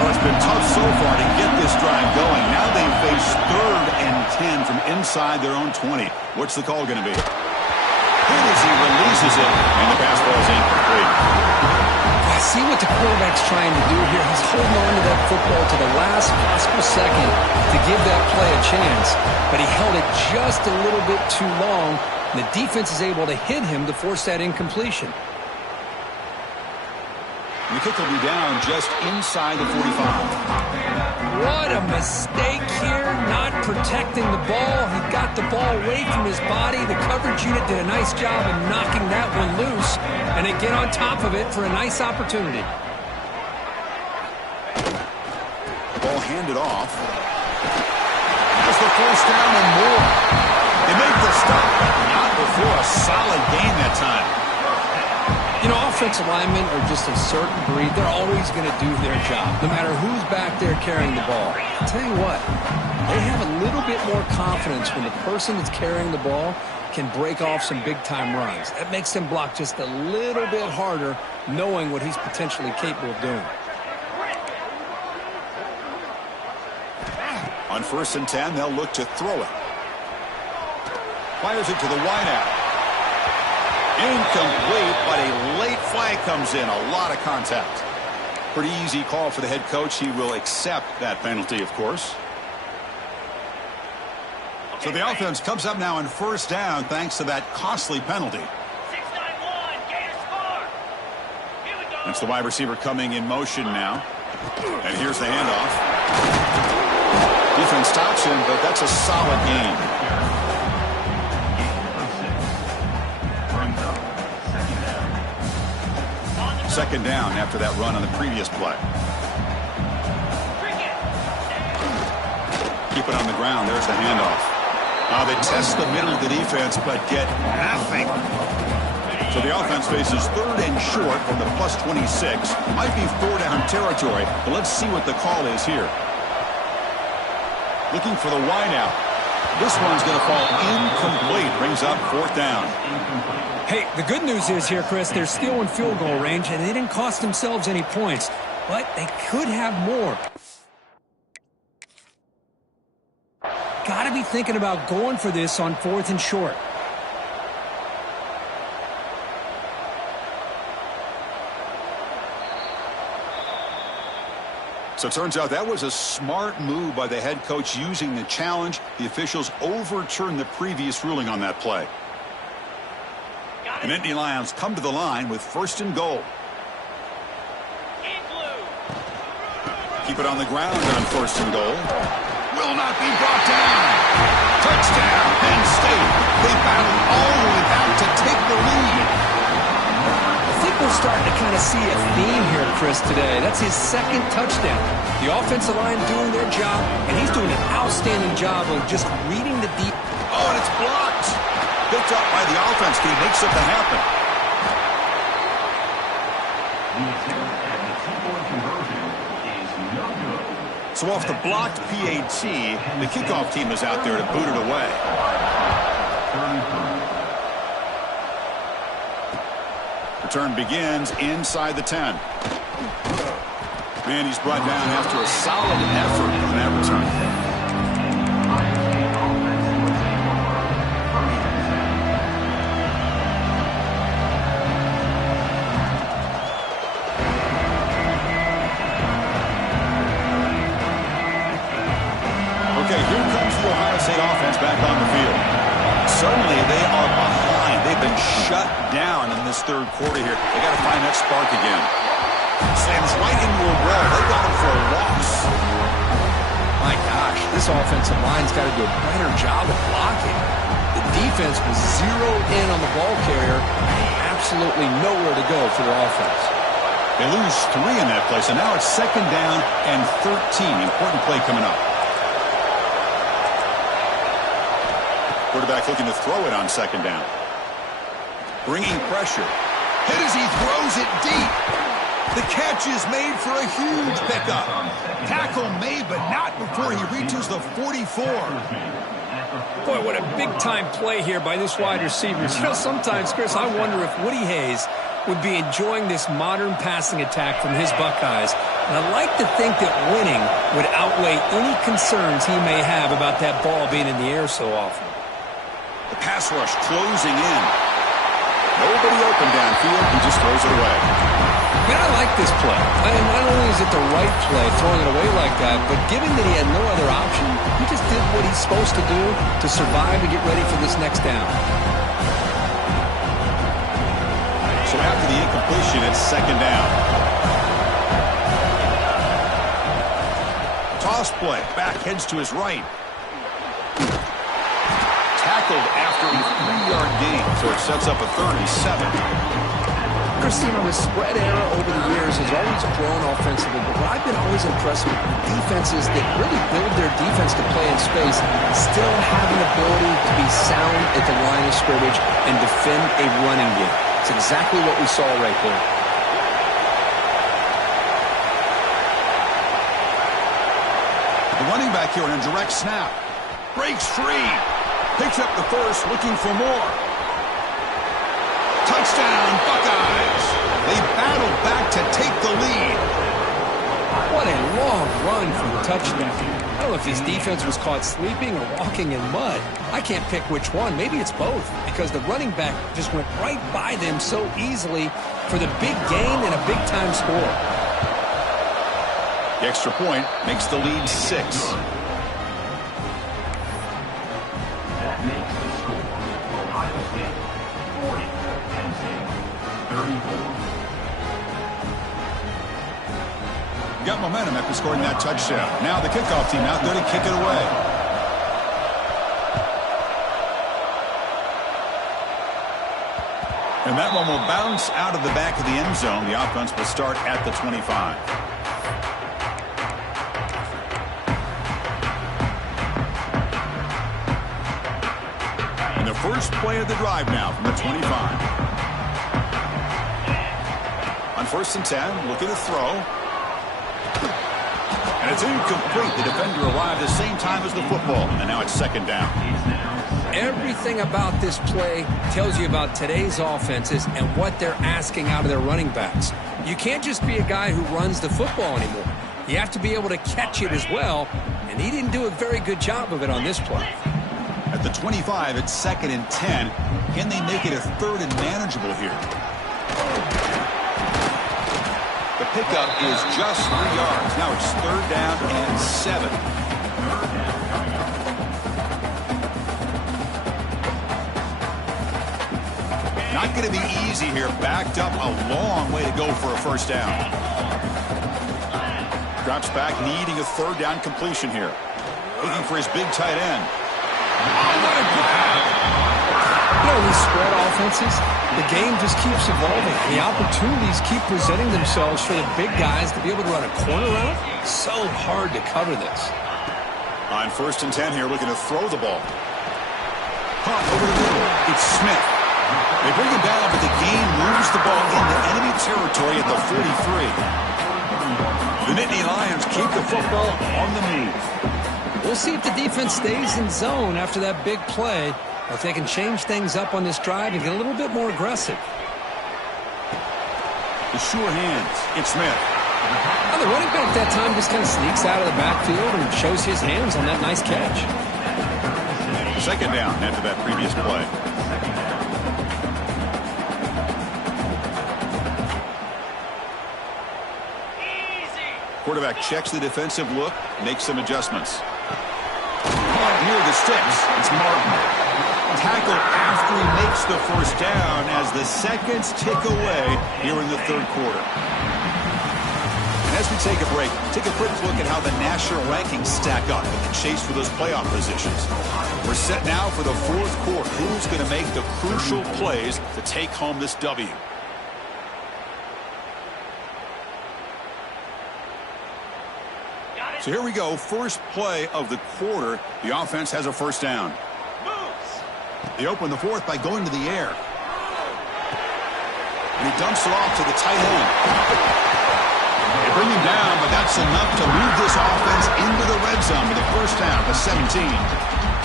Well, it's been tough so far to get this drive going. Now they face 3rd and 10 from inside their own 20. What's the call going to be? Hit as he releases it, and the pass ball is incomplete. I see what the quarterback's trying to do here. He's holding on to that football to the last possible second to give that play a chance. But he held it just a little bit too long, and the defense is able to hit him to force that incompletion. And the kick will be down just inside the 45. What a mistake here, not protecting the ball. He got the ball away from his body. The coverage unit did a nice job of knocking that one loose, and they get on top of it for a nice opportunity. Ball handed off. There's the first down and more. They make the stop, but not before a solid gain that time. You know, offensive linemen are just a certain breed. They're always going to do their job, no matter who's back there carrying the ball. I'll tell you what, they have a little bit more confidence when the person that's carrying the ball can break off some big-time runs. That makes them block just a little bit harder, knowing what he's potentially capable of doing. On 1st and 10, they'll look to throw it. Fires it to the wideout. Incomplete, but a late flag comes in. A lot of contact. Pretty easy call for the head coach. He will accept that penalty, of course. So the offense comes up now on 1st down thanks to that costly penalty. 6-9-1, Gator score. Here we go. That's the wide receiver coming in motion now. And here's the handoff. Defense stops him, but that's a solid gain. Second down after that run on the previous play. Keep it on the ground. There's the handoff. They test the middle of the defense, but get nothing. So the offense faces 3rd and short from the plus 26. Might be 4-down territory, but let's see what the call is here. Looking for the wideout. This one's going to fall incomplete. Brings up 4th down. Hey, the good news is here, Chris, they're still in field goal range, and they didn't cost themselves any points, but they could have more. Got to be thinking about going for this on 4th and short. So it turns out that was a smart move by the head coach using the challenge. The officials overturned the previous ruling on that play. And Indy Lions come to the line with 1st and goal. Keep it on the ground on 1st and goal. Will not be brought down. Touchdown, Penn State. They battled all the way back to take the lead. I think we're starting to kind of see a theme here, Chris, today. That's his 2nd touchdown. The offensive line doing their job, and he's doing an outstanding job of just reading the deep. Oh, and it's blocked. Picked up by the offense. He makes something happen. So off the blocked PAT, the kickoff team is out there to boot it away. Return begins inside the 10. And he's brought down after a solid effort on that return. Okay, here comes the Ohio State offense back on the field. Suddenly, they are behind. They've been shut down in this 3rd quarter here. They got to find that spark again. Slams right into a wall. They got him for a loss. My gosh, this offensive line's got to do a better job of blocking. The defense was zeroed in on the ball carrier and absolutely nowhere to go for their offense. They lose 3 in that play, so now it's 2nd down and 13. Important play coming up. Quarterback looking to throw it on 2nd down. Bringing pressure. Hit as he throws it deep. The catch is made for a huge pickup. Tackle made, but not before he reaches the 44. Boy, what a big-time play here by this wide receiver. You know, sometimes, Chris, I wonder if Woody Hayes would be enjoying this modern passing attack from his Buckeyes. And I'd like to think that winning would outweigh any concerns he may have about that ball being in the air so often. The pass rush closing in. Nobody open downfield. He just throws it away. Man, I like this play. Not only is it the right play, throwing it away like that, but given that he had no other option, he just did what he's supposed to do to survive and get ready for this next down. So after the incompletion, it's second down. Toss play. Back heads to his right. Tackled after a 3-yard gain, so it sets up a 3rd and 7. Christine, the spread era over the years has always grown offensively, but what I've been always impressed with defenses that really build their defense to play in space still have an ability to be sound at the line of scrimmage and defend a running game. It's exactly what we saw right there. The running back here on a direct snap. Breaks free. Picks up the first, looking for more. Touchdown, Buckeyes. They battle back to take the lead. What a long run for the touchdown. I don't know if his defense was caught sleeping or walking in mud. I can't pick which one. Maybe it's both, because the running back just went right by them so easily for the big gain and a big-time score. The extra point makes the lead 6. That makes the score Ohio State 40, Penn State 34. Got momentum after scoring that touchdown. Now the kickoff team out there to kick it away. And that one will bounce out of the back of the end zone. The offense will start at the 25. And the first play of the drive now from the 25. On 1st and 10, look at the throw. And it's incomplete. The defender arrived the same time as the football, and now it's second down. Everything about this play tells you about today's offenses and what they're asking out of their running backs. You can't just be a guy who runs the football anymore. You have to be able to catch it as well, and he didn't do a very good job of it on this play. At the 25, it's 2nd and 10. Can they make it a 3rd and manageable here? The pickup is just 3 yards. Now it's 3rd down and 7. Not going to be easy here. Backed up a long way to go for a first down. Drops back, needing a 3rd down completion here. Looking for his big tight end. Oh, what a grab! You know, these spread offenses, the game just keeps evolving. The opportunities keep presenting themselves for the big guys to be able to run a corner route. So hard to cover this. On 1st and 10 here, looking to throw the ball. Pump over the middle. It's Smith. They bring him down, but the game moves the ball into enemy territory at the 43. The Nittany Lions keep the football on the move. We'll see if the defense stays in zone after that big play, or if they can change things up on this drive and get a little bit more aggressive. The sure hands. It's Smith. Now the running back that time just kind of sneaks out of the backfield and shows his hands on that nice catch. Second down after that previous play. Quarterback checks the defensive look, makes some adjustments. Near the sticks, it's Martin. Tackle after he makes the first down as the seconds tick away here in the 3rd quarter. And as we take a break, take a quick look at how the national rankings stack up in the chase for those playoff positions. We're set now for the 4th quarter. Who's going to make the crucial plays to take home this W? So here we go, first play of the quarter. The offense has a first down. They open the 4th by going to the air. And he dumps it off to the tight end. They bring him down, but that's enough to move this offense into the red zone with a first down to 17.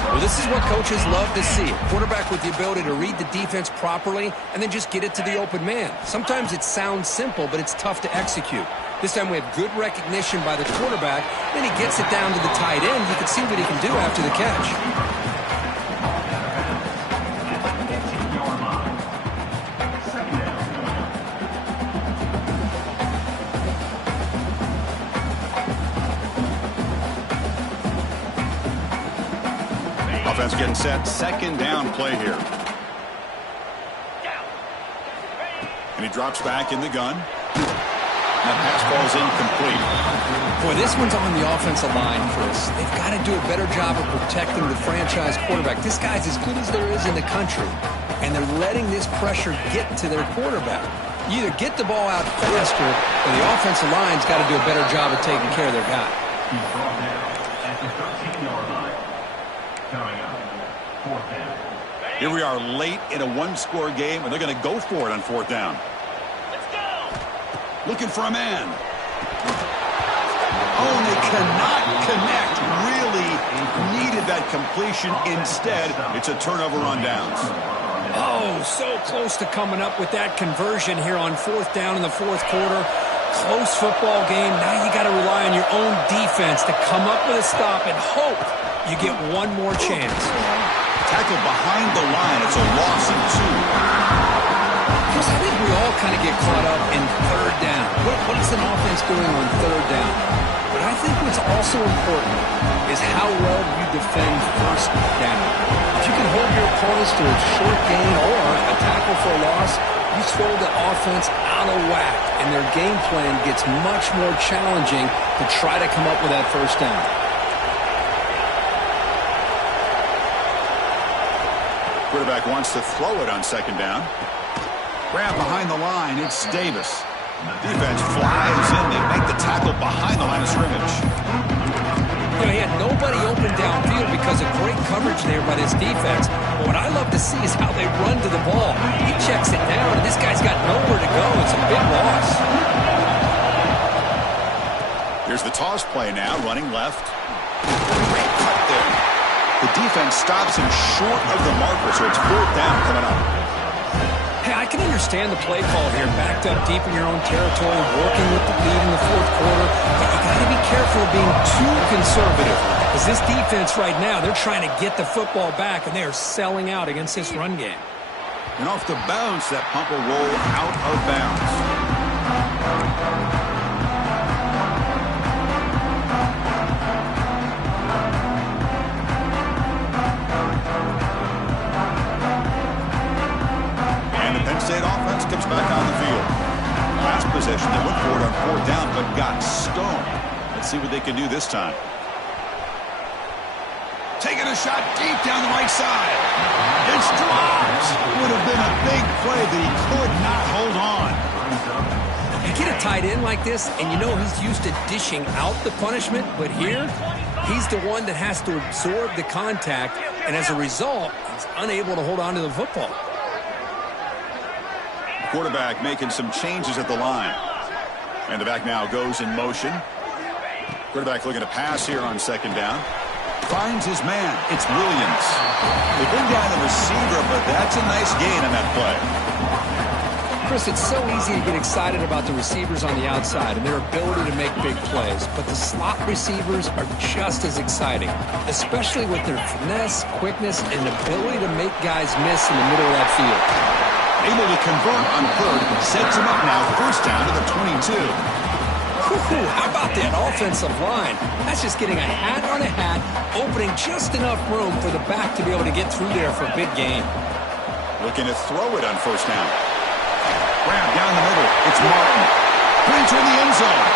Well, this is what coaches love to see. A quarterback with the ability to read the defense properly and then just get it to the open man. Sometimes it sounds simple, but it's tough to execute. This time we have good recognition by the quarterback. Then he gets it down to the tight end. You can see what he can do after the catch. Offense getting set. Second down play here. And he drops back in the gun. That pass falls incomplete. Boy, this one's on the offensive line, Chris. They've got to do a better job of protecting the franchise quarterback. This guy's as good as there is in the country, and they're letting this pressure get to their quarterback. You either get the ball out faster, or the offensive line's got to do a better job of taking care of their guy. He's brought down at the 13-yard line. Coming up, fourth down. Here we are late in a one-score game, and they're going to go for it on fourth down. Let's go. Looking for a man. Oh, and they cannot connect. Really needed that completion. Instead, it's a turnover on downs. Oh, so close to coming up with that conversion here on fourth down in the fourth quarter. Close football game. Now you got to rely on your own defense to come up with a stop and hope you get one more chance. Tackle behind the line. It's a loss of 2. Chris, I think we all kind of get caught up in third down. What is an offense doing on third down? But I think what's also important is how well you defend first down. If you can hold your opponents to a short gain or a tackle for a loss, you throw the offense out of whack, and their game plan gets much more challenging to try to come up with that first down. Quarterback wants to throw it on second down. Grab behind the line. It's Davis. Defense flies in. They make the tackle behind the line of scrimmage. You know, he had nobody open downfield because of great coverage there by this defense. But what I love to see is how they run to the ball. He checks it down, and this guy's got nowhere to go. It's a big loss. Here's the toss play now, running left. Great cut there. The defense stops him short of the marker, so it's fourth down coming up. Hey, I can understand the play call here, backed up deep in your own territory, working with the lead in the fourth quarter, but you got to be careful of being too conservative, because this defense right now, they're trying to get the football back, and they are selling out against this run game. And off the bounce, that pump will roll out of bounds. State offense comes back on the field. Last possession, they went for it on fourth down, but got stoned. Let's see what they can do this time. Taking a shot deep down the right side. It's dropped. Would have been a big play, but he could not hold on. You get a tight end like this, and you know he's used to dishing out the punishment, but here, he's the one that has to absorb the contact, and as a result, he's unable to hold on to the football. Quarterback making some changes at the line. And the back now goes in motion. Quarterback looking to pass here on second down. Finds his man. It's Williams. They bring down the receiver, but that's a nice gain on that play. Chris, it's so easy to get excited about the receivers on the outside and their ability to make big plays, but the slot receivers are just as exciting, especially with their finesse, quickness, and ability to make guys miss in the middle of that field. Able to convert on third, sets him up now, first down to the 22. How about that offensive line? That's just getting a hat on a hat, opening just enough room for the back to be able to get through there for a big gain. Looking to throw it on first down. Grab down the middle. It's Martin. Brings her in the end zone.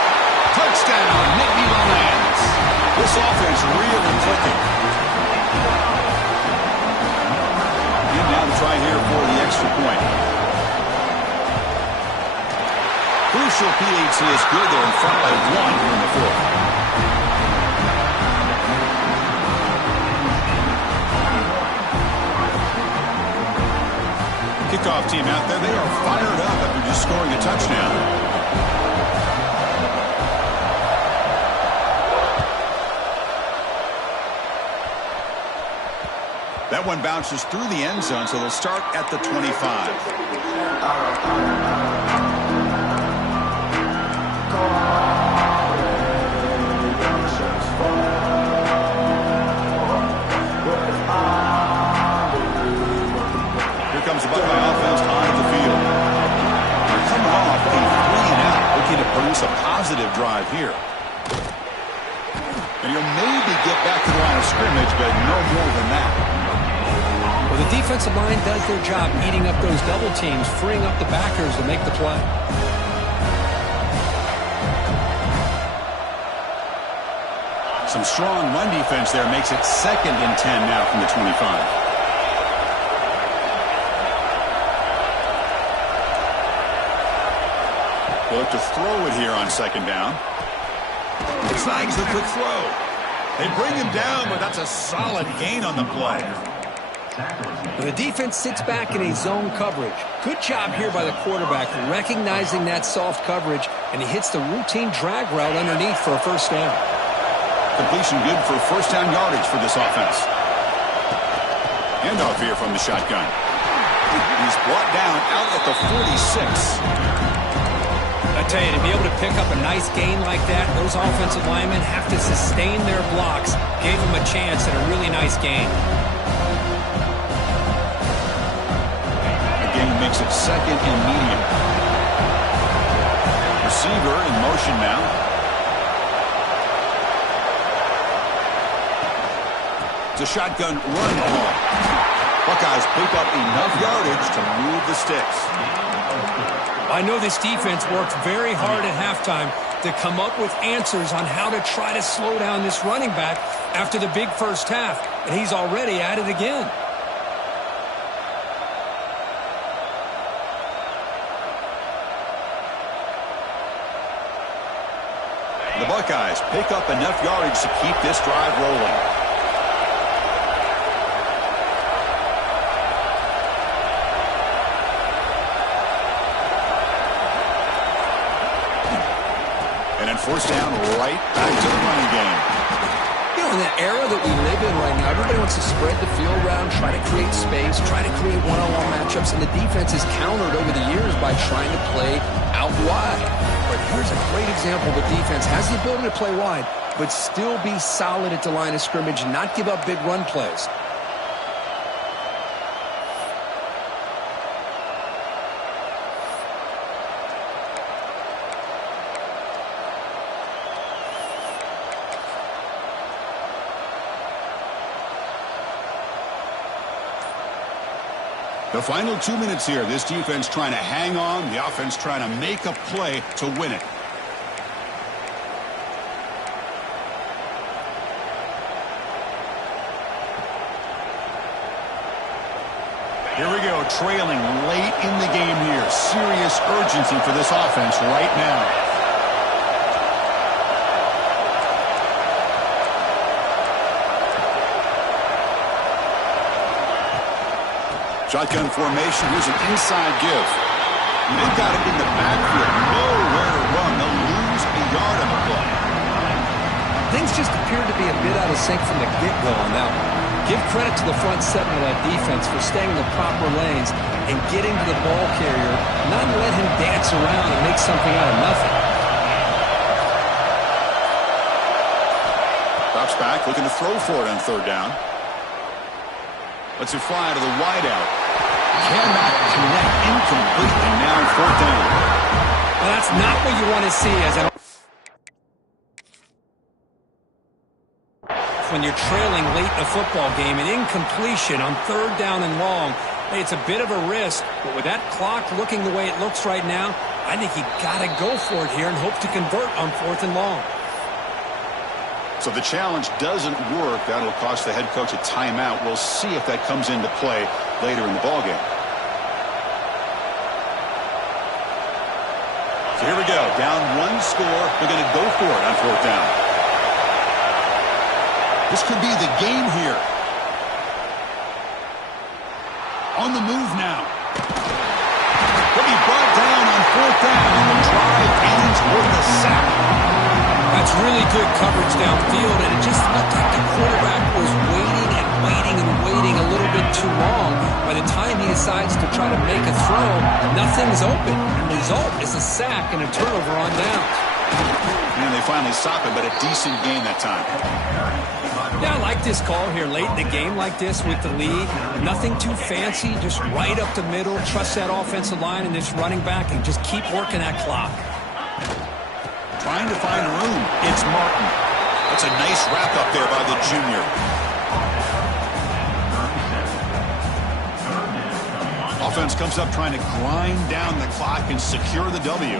Touchdown, Nittany Lions. This offense really clicking. And now to try here for the extra point. Crucial PAT is good. They're in front by 1 here in the fourth. Kickoff team out there. They are fired up after just scoring a touchdown. That one bounces through the end zone, so they'll start at the 25. Comes the Buckeye offense onto the field. They're coming off a 3-and-out, looking to produce a positive drive here. And he'll maybe get back to the line of scrimmage, but no more than that. Well, the defensive line does their job eating up those double teams, freeing up the backers to make the play. Some strong run defense there makes it 2nd and 10 now from the 25. They'll look to throw it here on 2nd down. Snags the quick throw. They bring him down, but that's a solid gain on the play. The defense sits back in a zone coverage. Good job here by the quarterback recognizing that soft coverage, and he hits the routine drag route underneath for a first down. Completion good for first down yardage for this offense. Handoff here from the shotgun. He's brought down out at the 46. I tell you, to be able to pick up a nice gain like that, those offensive linemen have to sustain their blocks. Gave him a chance at a really nice gain. Again, makes it 2nd and medium. Receiver in motion now. It's a shotgun run ball. Buckeyes pick up enough yardage to move the sticks. I know this defense worked very hard at halftime to come up with answers on how to try to slow down this running back after the big first half, and he's already at it again. The Buckeyes pick up enough yardage to keep this drive rolling. Forced down right back to the running game. You know, in the era that we live in right now, everybody wants to spread the field around, try to create space, try to create one-on-one matchups, and the defense is countered over the years by trying to play out wide. But here's a great example. The defense has the ability to play wide, but still be solid at the line of scrimmage and not give up big run plays. The final 2 minutes here. This defense trying to hang on. The offense trying to make a play to win it. Here we go. Trailing late in the game here. Serious urgency for this offense right now. Shotgun formation. Here's an inside give. They've got it in the backfield. Nowhere to run. They'll lose a yard on the play. Things just appeared to be a bit out of sync from the get-go on that one. Give credit to the front seven of that defense for staying in the proper lanes and getting to the ball carrier, not let him dance around and make something out of nothing. Drops back, looking to throw for it on 3rd down. Lets it fly to the wideout. Cannot connect, incomplete, and now 4th down. Well, that's not what you want to see as an when you're trailing late in a football game. An incompletion on 3rd down and long. Hey, it's a bit of a risk, but with that clock looking the way it looks right now, I think you got to go for it here and hope to convert on 4th and long. So the challenge doesn't work. That'll cost the head coach a timeout. We'll see if that comes into play later in the ballgame. So here we go. Down 1 score. They're going to go for it on 4th down. This could be the game here. On the move now. He'll be brought down on 4th down, and the drive ends with a sack. That's really good coverage downfield, and it just looked like the quarterback was waiting and waiting and waiting a little bit too long. By the time he decides to try to make a throw, nothing's open. The result is a sack and a turnover on downs. And they finally stop it, but a decent gain that time. Yeah, I like this call here late in the game like this with the lead. Nothing too fancy, just right up the middle. Trust that offensive line and this running back and just keep working that clock. Trying to find room. It's Martin. That's a nice wrap up there by the junior. offense comes up trying to grind down the clock and secure the W.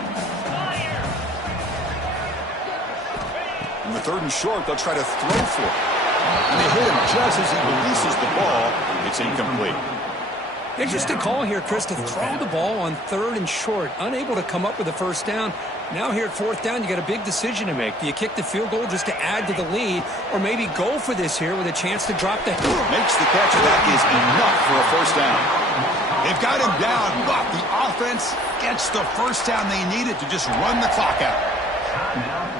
In the 3rd and short, they'll try to throw for it. And they hit him just as he releases the ball. It's incomplete. Interesting call here, Chris, to throw the ball on 3rd and short. Unable to come up with a first down. Now here at 4th down, you got a big decision to make. Do you kick the field goal just to add to the lead, or maybe go for this here with a chance to drop the... Makes the catch, and that is enough for a first down. They've got him down, but the offense gets the first down they needed to just run the clock out.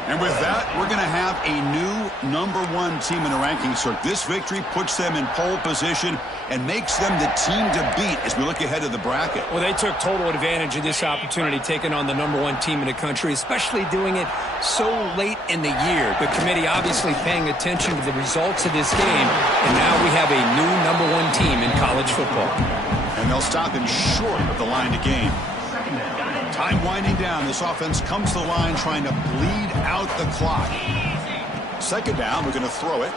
And with that, we're going to have a new #1 team in the rankings. So this victory puts them in pole position and makes them the team to beat as we look ahead to the bracket. Well, they took total advantage of this opportunity, taking on the #1 team in the country, especially doing it so late in the year. The committee obviously paying attention to the results of this game, and now we have a new #1 team in college football. And they'll stop him short of the line to gain. Time winding down. This offense comes to the line trying to bleed out the clock. 2nd down, we're going to throw it.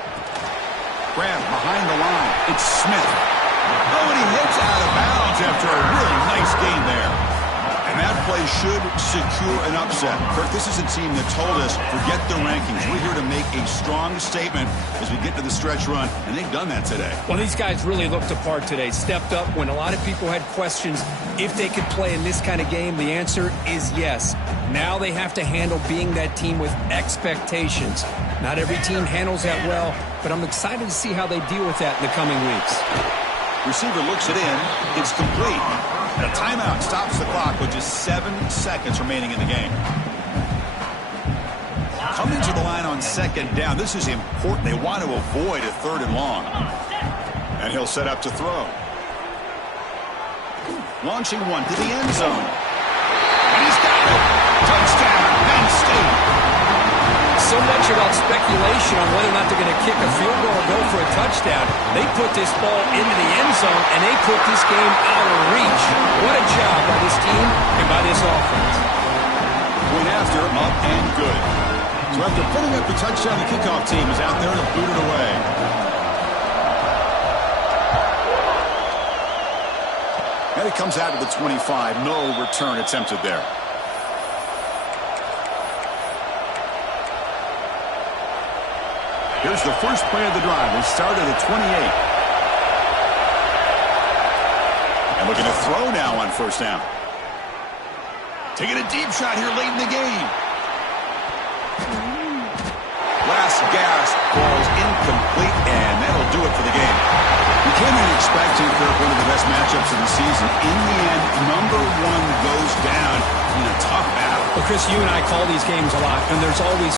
Graham behind the line. It's Smith. Oh, and he heads out of bounds after a really nice gain there. And that play should secure an upset. Kirk, this is a team that told us, forget the rankings. We're here to make a strong statement as we get to the stretch run, and they've done that today. Well, these guys really looked apart today, stepped up when a lot of people had questions if they could play in this kind of game. The answer is yes. Now they have to handle being that team with expectations. Not every team handles that well, but I'm excited to see how they deal with that in the coming weeks. Receiver looks it in. It's complete. The timeout stops the clock with just 7 seconds remaining in the game. Coming to the line on 2nd down. This is important. They want to avoid a 3rd and long. And he'll set up to throw. Launching one to the end zone. And he's got it. Touchdown, Penn State. So much about speculation on whether or not they're going to kick a field goal or go for a touchdown. They put this ball into the end zone, and they put this game out of reach. What a job by this team and by this offense. Point after, up and good. So after putting up the touchdown, the kickoff team is out there to boot it away. And it comes out to the 25. No return attempted there. Here's the first play of the drive. They started at 28. And looking to throw now on 1st down. Taking a deep shot here late in the game. Last gasp, ball's incomplete, and that'll do it for the game. You came in expecting one of the best matchups of the season. In the end, #1 goes down in a tough battle. Well, Chris, you and I call these games a lot, and there's always